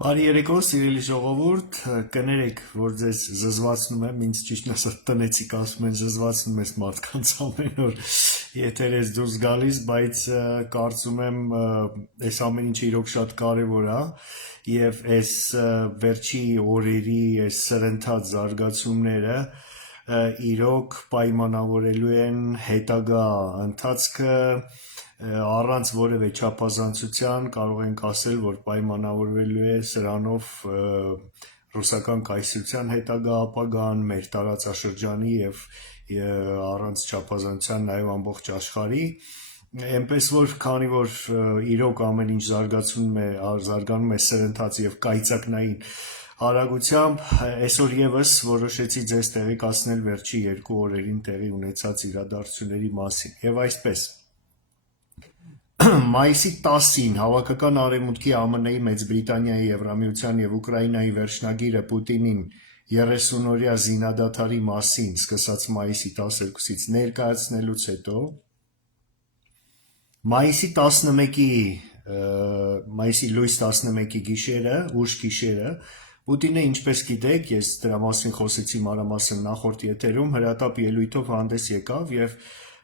Բարի երեկո, սիրելի ժողովուրդ, կներեք, որ ձեզ զզվացնում եմ, ինձ ճիշտ ասած տնեցիք ասում են զզվացնում ես մարդկանց ամեն օր եթեր ես դուրս գալիս, բայց կարծում եմ այս ամեն ինչը իրոք շատ կարևոր է եւ այս վերջի օրերի այս սրընթաց զարգացումները իրոք պայմանավորելու են հետագա ընթացքը առանց որևէ չափազանցության կարող ենք ասել, որ պայմանավորվելու է սրանով ռուսական կայսրության հետագա ապագան, մեր տարածաշրջանի եւ առանց չափազանցության նաեւ ամբողջ աշխարհի, այնպես որ քանի որ իրոք ամեն ինչ զարգանում է սրընթաց եւ կայծակնային արագությամբ այսօր եւս որոշեցի ձեզ տեղեկացնել վերջի 2 օրերին տեղի ունեցած իրադարձությունների մասին եւ այսպես Մայիսի 10-ին Հավաքական Արևմուտքի ԱՄՆ-ի, Մեծ Բրիտանիայի, Եվրամիության եւ Ուկրաինայի վերջնագիրը Պուտինին 30-օրյա զինադադարի մասին սկսած մայիսի 12-ից ներկայացնելուց հետո մայիսի լույս 11-ի գիշերը, ուշ գիշերը Պուտինը, ինչպես գիտեք, ես դրա մասին խոսեցի մանրամասն նախորդ եթերում, հրատապ ելույթով հանդես եկավ եւ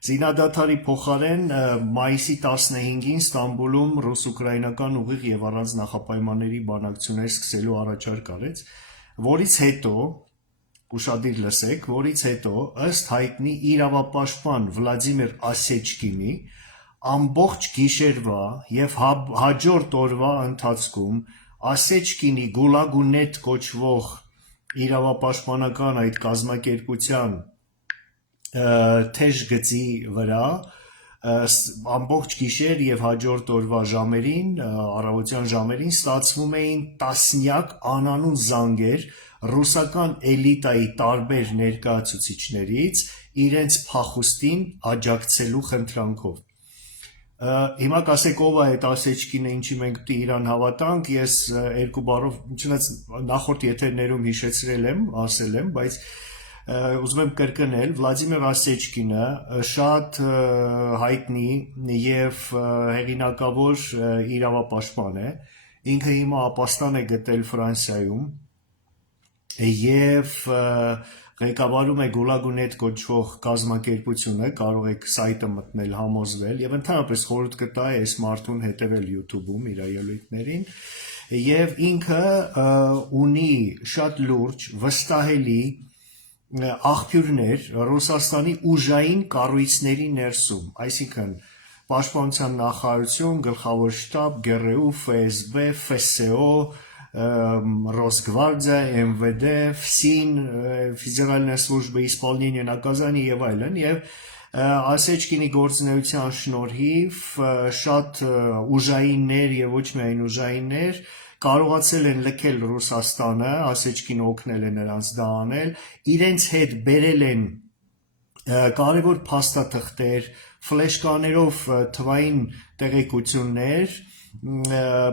Զինադադարի փոխարեն մայիսի 15-ին Ստամբուլում ռուս-ուկրաինական ուղիղ եւ առանց նախապայմանների բանակցություններ սկսելու առաջարկ արեց, որից հետո, ուշադիր լսեք, ըստ հայտնի իրավապաշտպան Վլադիմիր Ասեչկինի ամբողջ գիշերվա եւ հաջորդ օրվա ընթացքում Ասեչկինի Գուլագունետ կոչվող իրավապաշտպանական այդ կազմակերպության թեժ գծի վրա ամբողջ գիշեր եւ հաջորդ օրվա ժամերին, առավոտյան ժամերին ստացվում էին տասնյակ անանուն զանգեր ռուսական էլիտայի տարբեր ներկայացուցիչներից իրենց փախուստին աջակցելու խնդրանքով։ Հիմա կասեք ով է այդ Ասեչկինը, ինչի մենք պետք է իրան հավատանք, ես երկու բառով, չնայած նախորդ եթերներում հիշեցրել եմ, ասել եմ, բայց ուզում եմ կրկնել, Վլադիմիր Ասեչկինը շատ հայտնի եւ հեղինակավոր իրավապաշտպան է, ինքը հիմա ապաստան է գտել Ֆրանսիայում եւ ղեկավարում է Գուլագունետ կոչվող կազմակերպությունը, կարող եք սայթը մտնել, համոզվել եւ ընդհանրապես խորհուրդ կտա այս մարդուն հետեւել YouTube-ում իր ելույթներին եւ ինքը ունի շատ լուրջ, վստահելի աղբյուրներ Ռուսաստանի ուժային կառույցների ներսում, այսինքն Պաշտպանության նախարարություն, Գլխավոր շտաբ, ԳՌՈ, ՖՍԲ, ՖՍՕ, Ռոսգվարդիա, ՄՎԴ, ՖՍԻՆ, Ֆեդերальная служба исполнения наказаний եւ այլն եւ Ասեչկինի գործունեության շնորհիվ շատ ուժայիններ եւ ոչ միայն ուժայիններ կարողացել են լքել Ռուսաստանը, Ասեչկին օգնել է նրանց դա անել, իրենց հետ բերել են կարևոր փաստաթղթեր, ֆլեշկաներով թվային տեղեկություններ,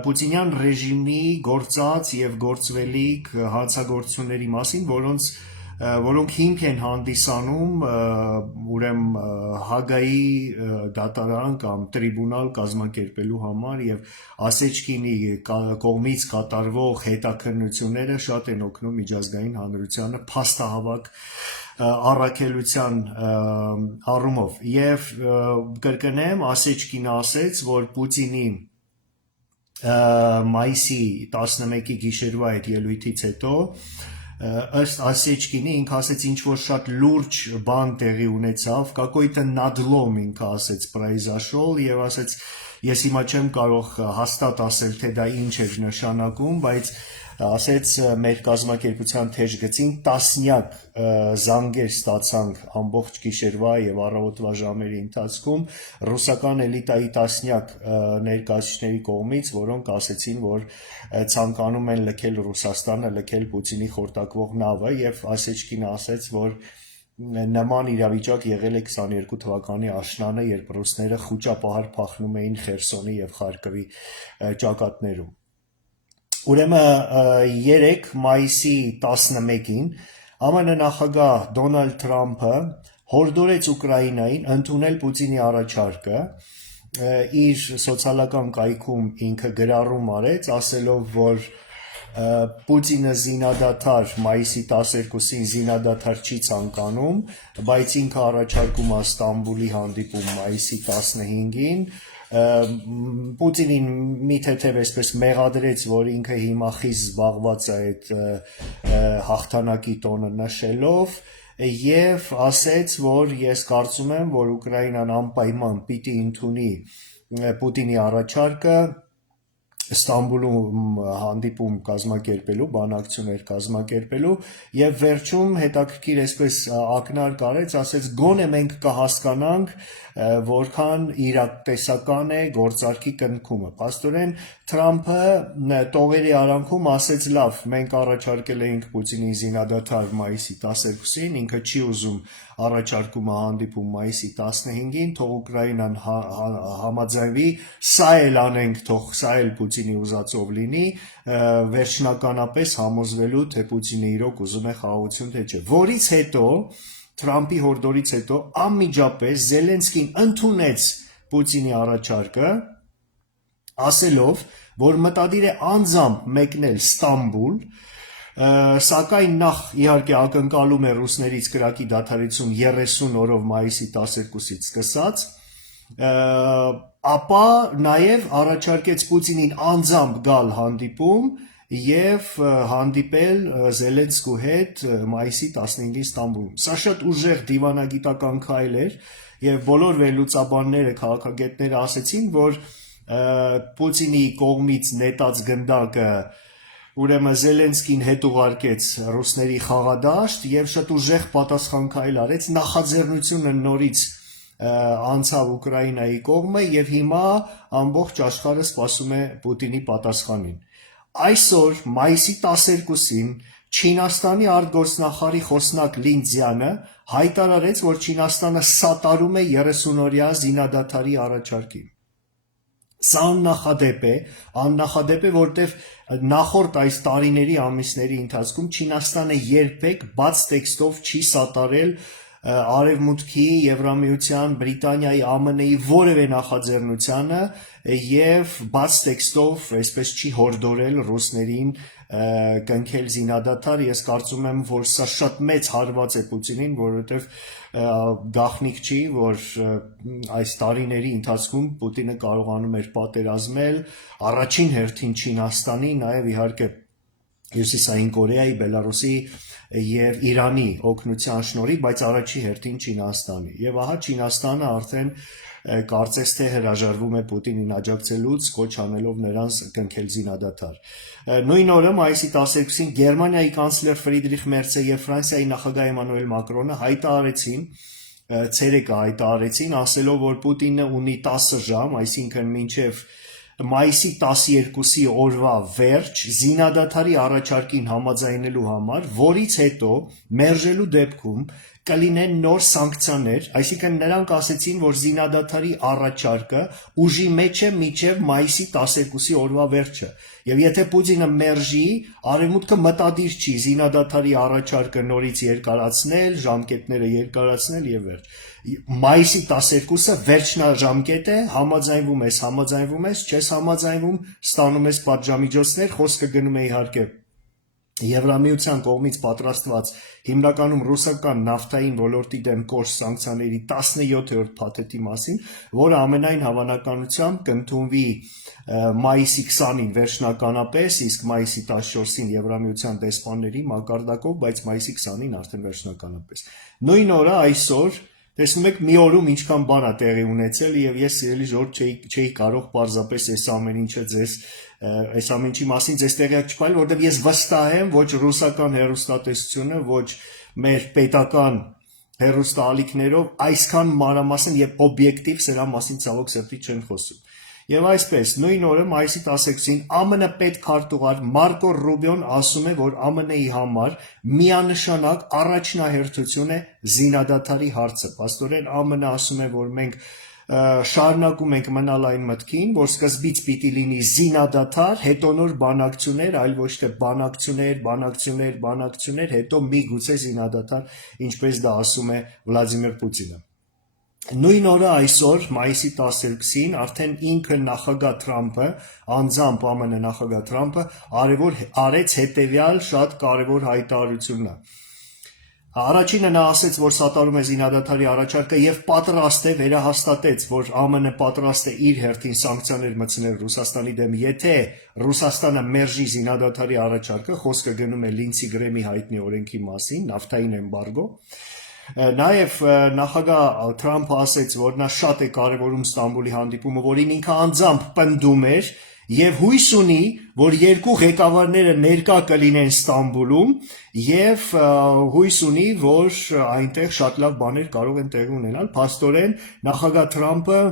Պուտինյան ռեժիմի գործած եւ գործվելիք հանցագործությունների մասին, որոնք հիմք են հանդիսանում ուրեմն Հագայի դատարան կամ տրիբունալ կազմակերպելու համար եւ Ասեչկինի կողմից կատարվող հետաքննությունները շատ են օգնում միջազգային հանրությանը փաստահավաք առաքելության առումով եւ կրկնեմ Ասեչկինը ասեց, որ Պուտինի մայիսի 11-ի գիշերվա այդ ելույթից հետո ըստ Ասեչկինի ինքը ասեց ինչ որ շատ լուրջ բան տեղի ունեցավ, какой-то надлом ինքը ասեց произошел եւ ասեց ես հիմա չեմ կարող հաստատ ասել թե դա ինչ էր նշանակում, բայց ասեց մեր կազմակերպության թեժ գծին տասնյակ զանգեր ստացանք ամբողջ գիշերվա եւ առավոտվա ժամերի ընթացքում ռուսական էլիտայի տասնյակ ներկայացուցիչների կողմից, որոնք ասեցին, որ ցանկանում են լքել Ռուսաստանը, լքել Պուտինի խորտակվող նավը եւ Ասեչկինը ասեց, որ նման իրավիճակ եղել է 22 թվականի աշնանը, երբ ռուսները խուճապահար փախնում էին Խերսոնի եւ Խարկովի ճակատներում։ Ուրեմն 3 մայիսի 11-ին ԱՄՆ նախագահ Դոնալդ Թրամփը հորդորեց Ուկրաինային ընդունել Պուտինի առաջարկը, իր սոցիալական կայքում ինքը գրառում արեց, ասելով, որ Պուտինը զինադադար մայիսի 12-ին զինադադար չի ցանկանում, բայց ինքը առաջարկում է Ստամբուլի հանդիպում մայիսի 15-ին, Պուտինին մի թեթև այսպես մեղադրեց, որ ինքը հիմա խիստ զբաղված է այդ հաղթանակի տոնը նշելով եւ ասեց, որ ես կարծում եմ, որ Ուկրաինան անպայման պիտի ընդունի Պուտինի առաջարկը Ստամբուլում հանդիպում կազմակերպելու, բանակցություններ կազմակերպելու եւ վերջում հետաքրքիր այսպես ակնարկ արեց, ասեց գոնե մենք կհասկանանք որքան իրատեսական է գործարքի կնքումը։ Փաստորեն Թրամփը տողերի արանքում ասեց լավ, մենք առաջարկել էինք Պուտինին զինադադար մայիսի 12-ին, ինքը չի ուզում առաջարկումը հանդիպում մայիսի 15-ին, թող Ուկրաինան համաձայնվի, սա էլ անենք, թող սա էլ Պուտինի ուզածով լինի, վերջնականապես համոզվելու, թե Պուտինը իրոք ուզում է խաղաղություն, թե չէ։ Որից հետո Թրամփի հորդորից հետո անմիջապես Զելենսկին ընդունեց Պուտինի առաջարկը, ասելով, որ մտադիր է անձամբ մեկնել Ստամբուլ, սակայն նախ իհարկե ակնկալում է ռուսներից կրակի դադարեցում 30 օրով մայիսի 12-ից սկսած, ապա նաև առաջարկեց Պուտինին անձամբ գալ հանդիպում եւ հանդիպել Զելենսկու հետ մայիսի 15-ի Ստամբուլում։ Սա շատ ուժեղ դիվանագիտական քայլ էր եւ բոլոր վերլուծաբանները, քաղաքագետները ասեցին, որ Պուտինի կողմից նետած գնդակը ուրեմն Զելենսկին հետ ուղարկեց ռուսների խաղադաշտ եւ շատ ուժեղ պատասխան քայլ արեց, նախաձեռնությունը նորից անցավ Ուկրաինայի կողմը եւ հիմա ամբողջ աշխարհը սպասում է Պուտինի պատասխանին։ Այսօր մայիսի 12-ին Չինաստանի արտգործնախարարի խոսնակ Լին Ցյանը հայտարարեց, որ Չինաստանը սատարում է 30-օրյա զինադադարի առաջարկին։ Սա աննախադեպ է, որտեղ նախորդ այս տարիների ամիսների ընթացքում Չինաստանը երբեք բաց տեքստով չի սատարել Արևմուտքի, Եվրամիության, Բրիտանիայի, ԱՄՆ-ի որևէ նախաձեռնությանը եւ բաց տեքստով այսպես չի հորդորել ռուսներին կնքել զինադադար։ Ես կարծում եմ, որ սա շատ մեծ հարված է Պուտինին, որովհետեւ գաղտնիք չի, որ այս տարիների ընթացքում Պուտինը կարողանում էր պատերազմել առաջին հերթին Չինաստանի, նաեւ իհարկե Հյուսիսային Կորեայի, Բելարուսի եւ Իրանի օգնության շնորհիվ, բայց առաջի հերթին Չինաստանի։ Եվ ահա Չինաստանը արդեն կարծես թե հրաժարվում է Պուտինին աջակցելուց, կոչ անելով նրանց կնքել զինադադար։ Նույն օրը մայիսի 12-ին Գերմանիայի կանցլեր Ֆրիդրիխ Մերցը եւ Ֆրանսիայի նախագահ Էմանուել Մակրոնը հայտարարեցին, ասելով, որ Պուտինը ունի 10 ժամ, այսինքն մինչեւ մայիսի 12-ի օրվա վերջ զինադադարի առաջարկին համաձայնելու համար, որից հետո մերժելու դեպքում կլինեն նոր սանկցիաներ, այսինքն նրանք ասեցին, որ զինադադարի առաջարկը ուժի մեջ է մինչև մայիսի 12-ի օրվա վերջը, եւ եթե Պուտինը մերժի, Արևմուտքը մտադիր չի զինադադարի առաջարկը նորից երկարացնել, ժամկետները երկարացնել եւ վերջ։ Մայիսի 12-ը վերջնաժամկետ է, համաձայնվում ես, չես համաձայնվում, ստանում ես պատժամիջոցներ, խոսքը գնում է իհարկե Եվրամիության կողմից պատրաստված հիմնականում ռուսական նավթային ոլորտի դեմ կոշտ սանկցիաների 17-րդ փաթեթի մասին, որը ամենայն հավանականությամբ կընդունվի մայիսի 20-ին վերջնականապես, իսկ մայիսի 14-ին Եվրամիության դեսպանների մակարդակով, բայց մայիսի 20-ին արդեն վերջնականապես։ Նույն օրը այսօր տեսնում եք մի օրում ինչքան բան է տեղի ունեցել եւ ես սիրելի ժողովուրդ չէի կարող պարզապես այս ամեն ինչի մասին ձեզ տեղյակ չպայել, որովհետեւ ես վստահ եմ ոչ ռուսական հեռուստատեսությունը, ոչ մեր պետական հեռուստաալիքներով այսքան մանրամասն եւ օբյեկտիվ սրա մասին ցավոք սրտի չեն խոսում։ Եվ այսպես, նույն օրը մայիսի 12-ին ԱՄՆ պետքարտուղար Մարկո Ռուբիոն ասում է, որ ԱՄՆ-ի համար միանշանակ առաջնահերթություն է զինադադարի հարցը։ Փաստորեն ԱՄՆ-ը ասում է, որ մենք շարունակում ենք մնալ այն մտքին, որ սկզբից պիտի լինի զինադադար, հետո նոր բանակցություններ, այլ ոչ թե բանակցություններ, հետո միգուցե զինադադար, ինչպես դա ասում է Վլադիմիր Պուտինը։ Նույն օրը այսօր, մայիսի 12-ին, արդեն ինքը նախագահ Թրամփը, անձամբ ԱՄՆ նախագահ Թրամփը արեց հետևյալ շատ կարևոր հայտարարությունը։ Առաջինը նա ասեց, որ սատարում է զինադադարի առաջարկը եւ պատրաստ է վերահաստատեց, որ ԱՄՆ պատրաստ է իր հերթին սանկցիաներ մտցնել Ռուսաստանի դեմ, եթե Ռուսաստանը մերժի զինադադարի առաջարկը, խոսքը գնում է Լինցի Գրեմի հայտնի օրենքի մասին, նավթային էմբարգո։ Նաև նախագահ Թրամփը ասեց, որ նա շատ է կարևորում Ստամբուլի հանդիպումը, որին ինքը անձամբ պնդում էր եւ հույս ունի, որ երկու ղեկավարները ներկա կլինեն Ստամբուլում եւ հույս ունի, որ այնտեղ շատ լավ բաներ կարող են տեղի ունենալ։ Փաստորեն նախագահ Թրամփը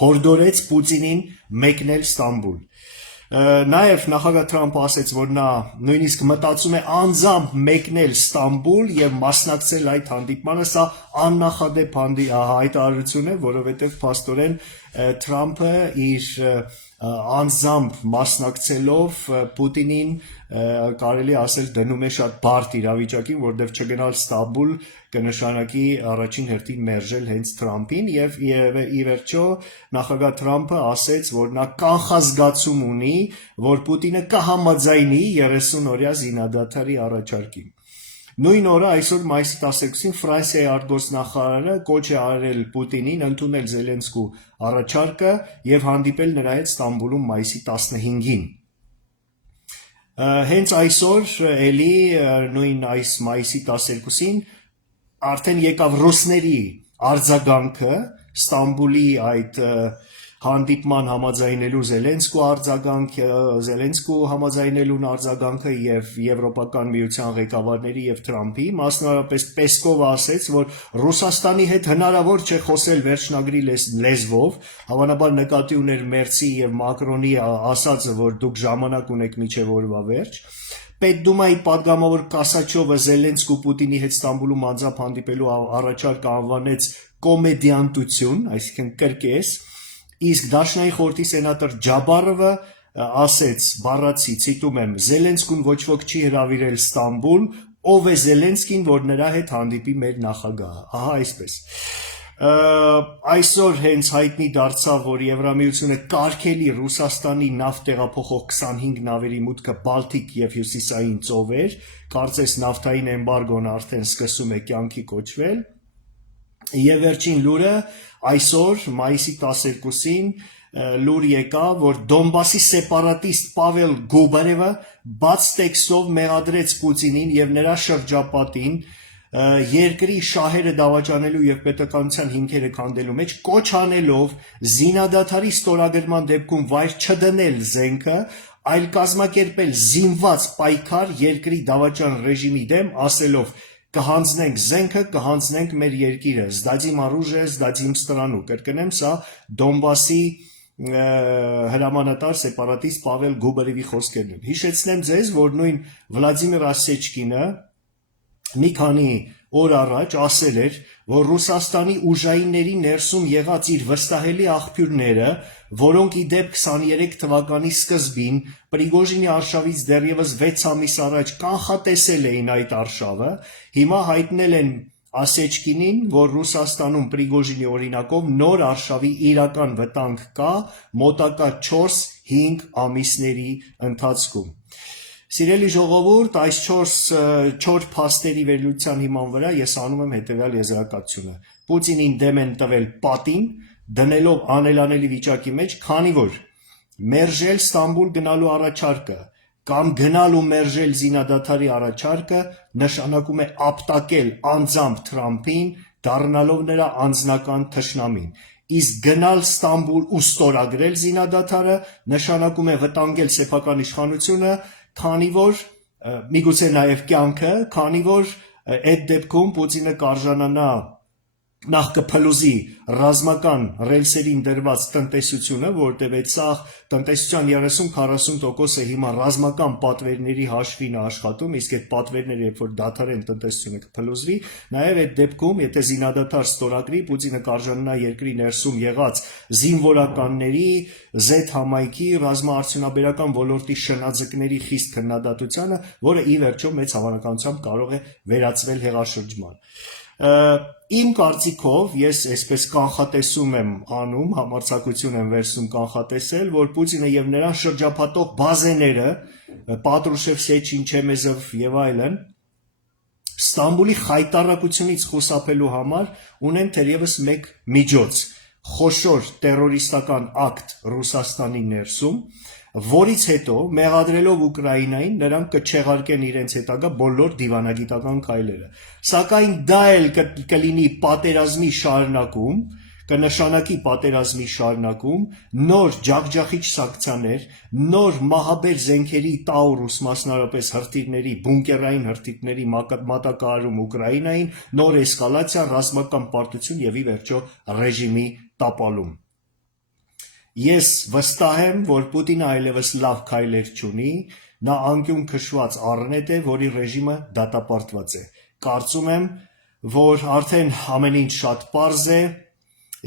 հորդորեց Պուտինին մեկնել Ստամբուլ։ Նաև նախագահ Թրամփը ասեց, որ նա նույնիսկ մտածում է անձամբ մեկնել Ստամբուլ եւ մասնակցել այդ հանդիպմանը, սա աննախադեպ հայտարարություն է, որովհետեւ փաստորեն Թրամփը իր անձամբ մասնակցելով Պուտինին կարելի ասել դնում է շատ բարդ իրավիճակին, որտեղ չգնալ Ստամբուլ կնշանակի առաջին հերթին մերժել հենց Թրամփին եւ ի վերջո նախագահ Թրամփը ասեց, որ նա կանխազգացում ունի, որ Պուտինը կհամաձայնի 30-օրյա զինադադարի առաջարկին։ Նույն օրը այսօր մայիսի 12-ին Ֆրանսիայի արտգործնախարարը կոչ է արել Պուտինին ընդունել Զելենսկու առաջարկը եւ հանդիպել նրա հետ Ստամբուլում մայիսի 15-ին։ Հենց այսօր էլի նույն այս մայիսի 12-ին արդեն եկավ ռուսների արձագանքը Ստամբուլի այդ հանդիպման համաձայնելու Զելենսկու համաձայնելուն արձագանքը եւ Եվրոպական միության ղեկավարների եւ Թրամփի, մասնավորապես Պեսկովը ասեց, որ Ռուսաստանի հետ հնարավոր չէ խոսել վերջնագրի լեզվով, հավանաբար նկատի ուներ Մերցի եւ Մակրոնի ասածը, որ դուք ժամանակ ունեք մինչեւ օրվա վերջ։ Պետդումայի падգամավոր Կասաչովը Զելենսկու Պուտինի հետ Ստամբուլում անձամբ հանդիպելու առաջարկը անվանեց կոմեդիանտություն, այսինքն կրկես, իսկ Դաշնային խորհրդի սենատոր Ջաբարովը ասեց, բառացի, ցիտում եմ, Զելենսկուն ոչ ոք չի հրավիրել Ստամբուլ, ով է Զելենսկին, որ նրա հետ հանդիպի մեր նախագահը։ Ահա այսպես։ Այսօր հենց հայտնի դարձավ, որ Եվրամիությունը կարգելի Ռուսաստանի նավթ տեղափոխող 25 նավերի մուտքը Բալտիկ եւ Հյուսիսային ծովեր, կարծես նավթային էմբարգոն արդեն սկսում է կյանքի կոչվել։ Եվ վերջին լուրը այսօր մայիսի 12-ին լուր եկավ, որ Դոնբասի սեպարատիստ Պավել Գուբարևը բաց տեքստով մեղադրեց Պուտինին եւ նրա շրջապատին երկրի շահերը դավաճանելու եւ պետականության հիմքերը քանդելու մեջ կոչ անելով զինադադարի ստորագրման դեպքում վայր չդնել զենքը, այլ կազմակերպել զինված պայքար երկրի դավաճան ռեժիմի դեմ, ասելով կհանձնենք զենքը, կհանձնենք մեր երկիրը, սդադիմ оружие, սդադիմ страну, կրկնեմ, սա Դոնբասի հրամանատար սեպարատիստ Պավել Գուբարևի խոսքերն են։ Հիշեցնեմ ձեզ, որ նույն Վլադիմիր Ասեչկինը մի քանի օր առաջ ասել էր, որ Ռուսաստանի ուժայինների ներսում եղած իր վստահելի աղբյուրները, որոնք ի դեպ 23 թվականի սկզբին Պրիգոժինի արշավից դեռևս 6 ամիս առաջ կանխատեսել էին այդ արշավը, հիմա հայտնել են Ասեչկինին, որ Ռուսաստանում Պրիգոժինի օրինակով նոր արշավի իրական վտանգ կա մոտակա 4-5 ամիսների ընթացքում։ Սիրելի ժողովուրդ, այս 4 փաստերի վերլուծության հիման վրա ես անում եմ հետևյալ եզրակացությունը։ Պուտինին դեմ են տվել պատին, դնելով անելանելի վիճակի մեջ, քանի որ մերժել Ստամբուլ գնալու առաջարկը կամ գնալ ու մերժել զինադադարի առաջարկը նշանակում է ապտակել անձամբ Թրամփին, դառնալով նրա անձնական թշնամին։ Իսկ գնալ Ստամբուլ ու ստորագրել զինադադարը նշանակում է վտանգել սեփական իշխանությունը, քանի որ միգուցե նաև կյանքը, քանի որ այդ դեպքում Պուտինը կարժանանա նախ կփլուզի ռազմական ռելսերին դրված տնտեսությունը, որտեղ այդ սա տնտեսության 30-40%-ը հիմա ռազմական պատվերների հաշվին է աշխատում, իսկ այդ պատվերները երբ որ դադարեն տնտեսությունը կփլուզվի, նաև այդ դեպքում, եթե զինադադար ստորագրի, Պուտինը կարժանանա երկրի ներսում եղած զինվորականների, Z համայնքի, ռազմաարդյունաբերական ոլորտի շնաձկների խիստ քննադատությանը, որը ի վերջո մեծ հավանականությամբ կարող է վերածվել հեղաշրջման։ Իմ կարծիքով ես այսպես կանխատեսում եմ անում, համարձակություն եմ վերցնում կանխատեսել, որ Պուտինը եւ նրան շրջապատող բազեները, Պատրուշև, Սեչին, Չեմեզով եւ այլն, Ստամբուլի խայտառակությունից խուսափելու համար ունեն թերևս մեկ միջոց՝ խոշոր տերորիստական ակտ Ռուսաստանի ներսում, որից հետո մեղադրելով Ուկրաինային նրանք կչեղարկեն իրենց հետագա բոլոր դիվանագիտական քայլերը, սակայն դա էլ կլինի պատերազմի շարունակում, կնշանակի պատերազմի շարունակում, նոր ջախջախիչ սանկցիաներ, նոր մահաբեր զենքերի Տաուրուս, մասնավորապես հրթիռների, բունկերային հրթիռների մատակարարում Ուկրաինային, նոր էսկալացիա, ռազմական պարտություն եւ ի վերջո ռեժիմի տապալում։ Ես վստահ եմ, որ Պուտինը այլևս լավ քայլեր չունի, նա անկյուն քշված առնետ է, որի ռեժիմը դատապարտված է։ Կարծում եմ, որ արդեն ամեն ինչ շատ պարզ է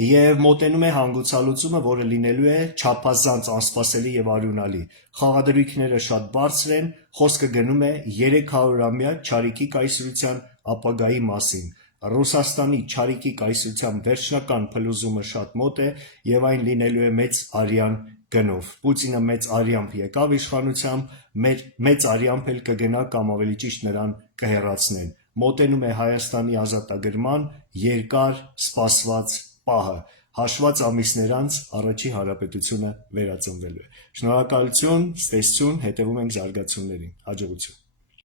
եւ մոտենում է հանգուցալուծումը, որը լինելու է չափազանց անսպասելի եւ արյունալի։ Խաղադրույքները շատ բարձր են, խոսքը գնում է 300-ամյա Չարիքի կայսրության ապագայի մասին։ Ռուսաստանի Չարիքի կայսրության վերջնական փլուզումը շատ մոտ է եւ այն լինելու է մեծ արյան գնով։ Պուտինը մեծ արյամբ եկավ իշխանության, մեծ արյամբ էլ կգնա կամ ավելի ճիշտ նրան կհեռացնեն։ Մոտենում է Հայաստանի ազատագրման երկար սպասված պահը։ Հաշված ամիսներ անց առաջի հանրապետությունը վերածնվելու է։ Շնորհակալություն, ցտեսություն, հետևում ենք զարգացումներին։ Հաջողություն։